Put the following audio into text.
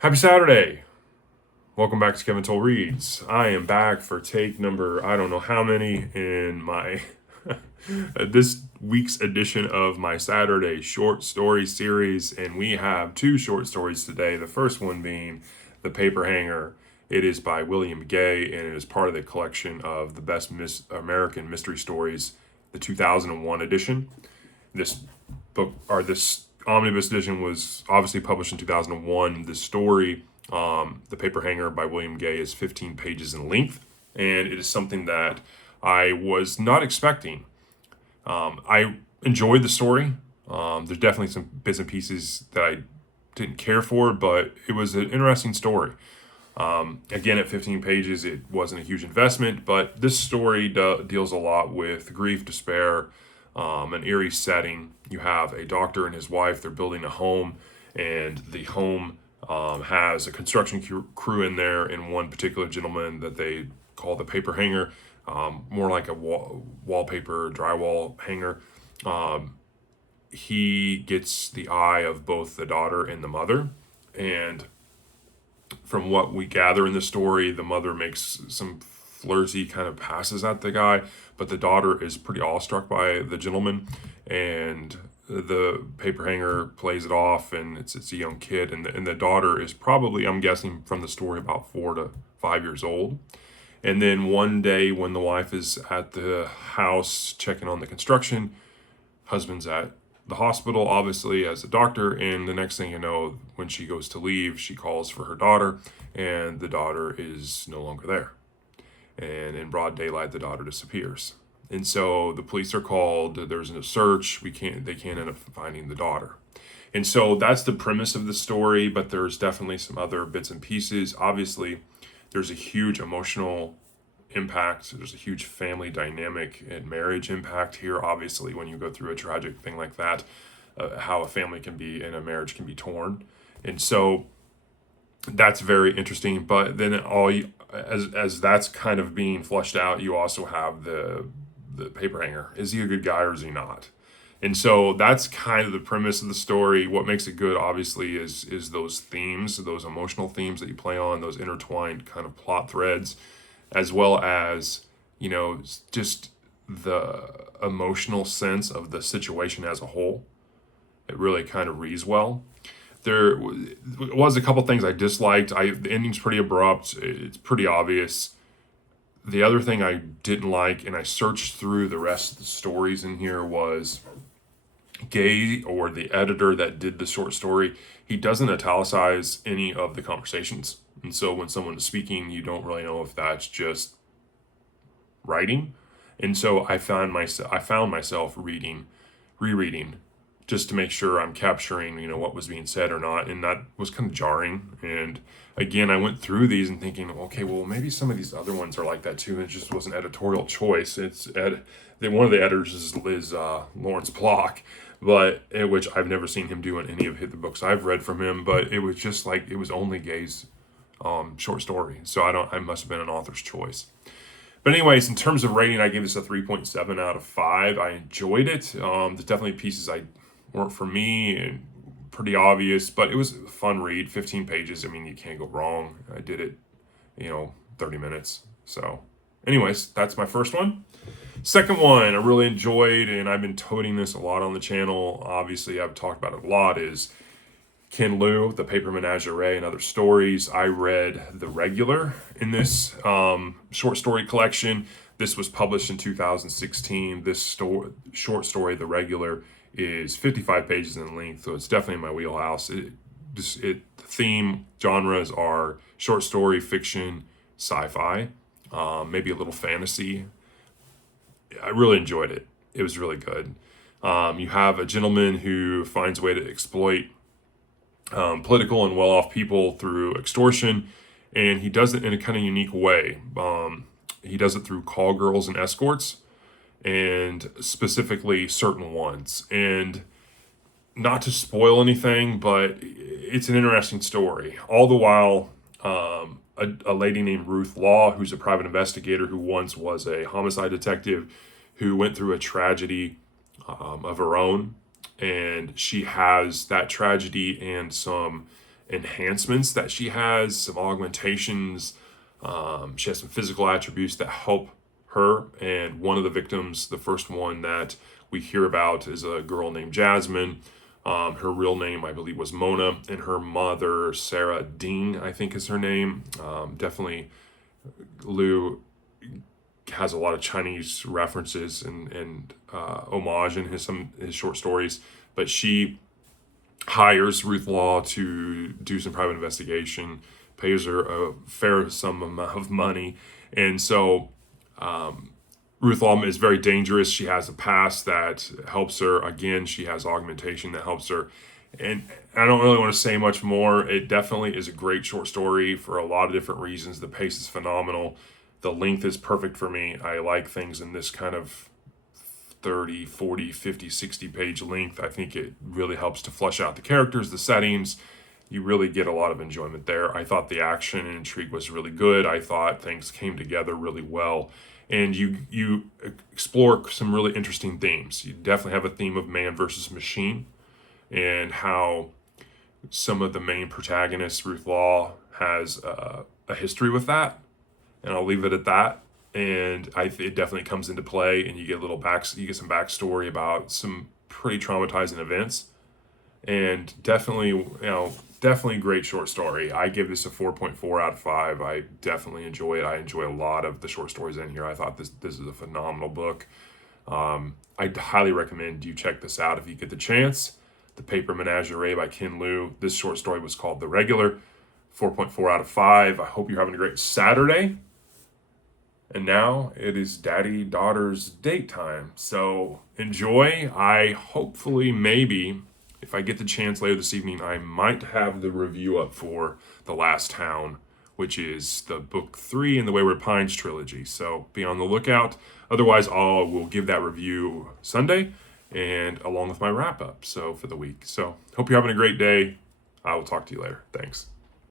Happy Saturday. Welcome back to Kevin Toll Reads. I am back for take number, I don't know how many, in my this week's edition of my Saturday short story series. And we have two short stories today. The first one being The Paper Hanger. It is by William Gay, and it is part of the collection of the best American mystery stories, the 2001 edition. This book, or this omnibus edition, was obviously published in 2001. The story, The Paper Hanger by William Gay, is 15 pages in length, and it is something that I was not expecting. I enjoyed the story. There's definitely some bits and pieces that I didn't care for, but it was an interesting story. Again, at 15 pages, it wasn't a huge investment, but this story deals a lot with grief, despair, an eerie setting. You have a doctor and his wife. They're building a home, and the home has a construction crew in there, and one particular gentleman that they call the paper hanger, more like a wallpaper drywall hanger. He gets the eye of both the daughter and the mother, and from what we gather in the story, the mother makes some flirty kind of passes at the guy, but the daughter is pretty awestruck by the gentleman, and the paper hanger plays it off, and it's a young kid, and the daughter is probably, I'm guessing from the story, about 4 to 5 years old. And then one day when the wife is at the house checking on the construction, husband's at the hospital, obviously, as a doctor, and the next thing you know, when she goes to leave, she calls for her daughter, and the daughter is no longer there. And in broad daylight, the daughter disappears. And so the police are called. There's a search. They can't end up finding the daughter. And so that's the premise of the story, but there's definitely some other bits and pieces. Obviously, there's a huge emotional impact. There's a huge family dynamic and marriage impact here. Obviously, when you go through a tragic thing like that, how a family can be and a marriage can be torn. And so that's very interesting. But then as that's kind of being flushed out, you also have the paper hanger. Is he a good guy or is he not? And so that's kind of the premise of the story. What makes it good, obviously, is those themes, those emotional themes that you play on, those intertwined kind of plot threads, as well as, just the emotional sense of the situation as a whole. It really kind of reads well. There was a couple things I disliked. The ending's pretty abrupt. It's pretty obvious. The other thing I didn't like, and I searched through the rest of the stories in here, was Gay, or the editor that did the short story, he doesn't italicize any of the conversations. And so when someone is speaking, you don't really know if that's just writing. And so I found myself rereading, just to make sure I'm capturing, what was being said or not. And that was kind of jarring. And again, I went through these and thinking, okay, well, maybe some of these other ones are like that too. And it just was an editorial choice. One of the editors is Lawrence Block, which I've never seen him do in any of the books I've read from him. But it was just like, it was only Gay's short story. So I must have been an author's choice. But anyways, in terms of rating, I gave this a 3.7 out of 5. I enjoyed it. There's definitely pieces I weren't for me and pretty obvious, but it was a fun read. 15 pages. I mean, you can't go wrong. I did it, 30 minutes. So anyways, that's my first one. Second one I really enjoyed, and I've been toting this a lot on the channel. Obviously, I've talked about it a lot, is Ken Liu, The Paper Menagerie, and Other Stories. I read The Regular in this short story collection. This was published in 2016. This short story, The Regular, is 55 pages in length, so it's definitely in my wheelhouse. The theme genres are short story, fiction, sci-fi, maybe a little fantasy. I really enjoyed it. It was really good. You have a gentleman who finds a way to exploit political and well-off people through extortion, and he does it in a kind of unique way. He does it through call girls and escorts, and specifically certain ones. And not to spoil anything, but it's an interesting story. All the while, a lady named Ruth Law, who's a private investigator who once was a homicide detective, who went through a tragedy of her own, and she has that tragedy and some enhancements that she has, some augmentations. She has some physical attributes that help her. And one of the victims, the first one that we hear about, is a girl named Jasmine. Her real name, I believe, was Mona, and her mother, Sarah Dean, I think is her name. Definitely, Liu has a lot of Chinese references and homage in his short stories. But she hires Ruth Law to do some private investigation, pays her a fair sum amount of money, and so Ruth Law is very dangerous. She has a past that helps her. Again, she has augmentation that helps her. And I don't really want to say much more. It definitely is a great short story for a lot of different reasons. The pace is phenomenal. The length is perfect for me. I like things in this kind of 30, 40, 50, 60 page length. I think it really helps to flesh out the characters, the settings. You really get a lot of enjoyment there. I thought the action and intrigue was really good. I thought things came together really well. And you explore some really interesting themes. You definitely have a theme of man versus machine, and how some of the main protagonists, Ruth Law, has a history with that. And I'll leave it at that. And it definitely comes into play, and you get some backstory about some pretty traumatizing events. And definitely great short story. I give this a 4.4 out of 5. I definitely enjoy it. I enjoy a lot of the short stories in here. I thought this is a phenomenal book. I highly recommend you check this out if you get the chance. The Paper Menagerie by Ken Liu. This short story was called The Regular. 4.4 out of 5. I hope you're having a great Saturday. And now it is daddy-daughter's date time. So enjoy. Maybe, if I get the chance later this evening, I might have the review up for The Last Town, which is the book 3 in the Wayward Pines trilogy. So be on the lookout. Otherwise, I will give that review Sunday, and along with my wrap up for the week. So hope you're having a great day. I will talk to you later. Thanks.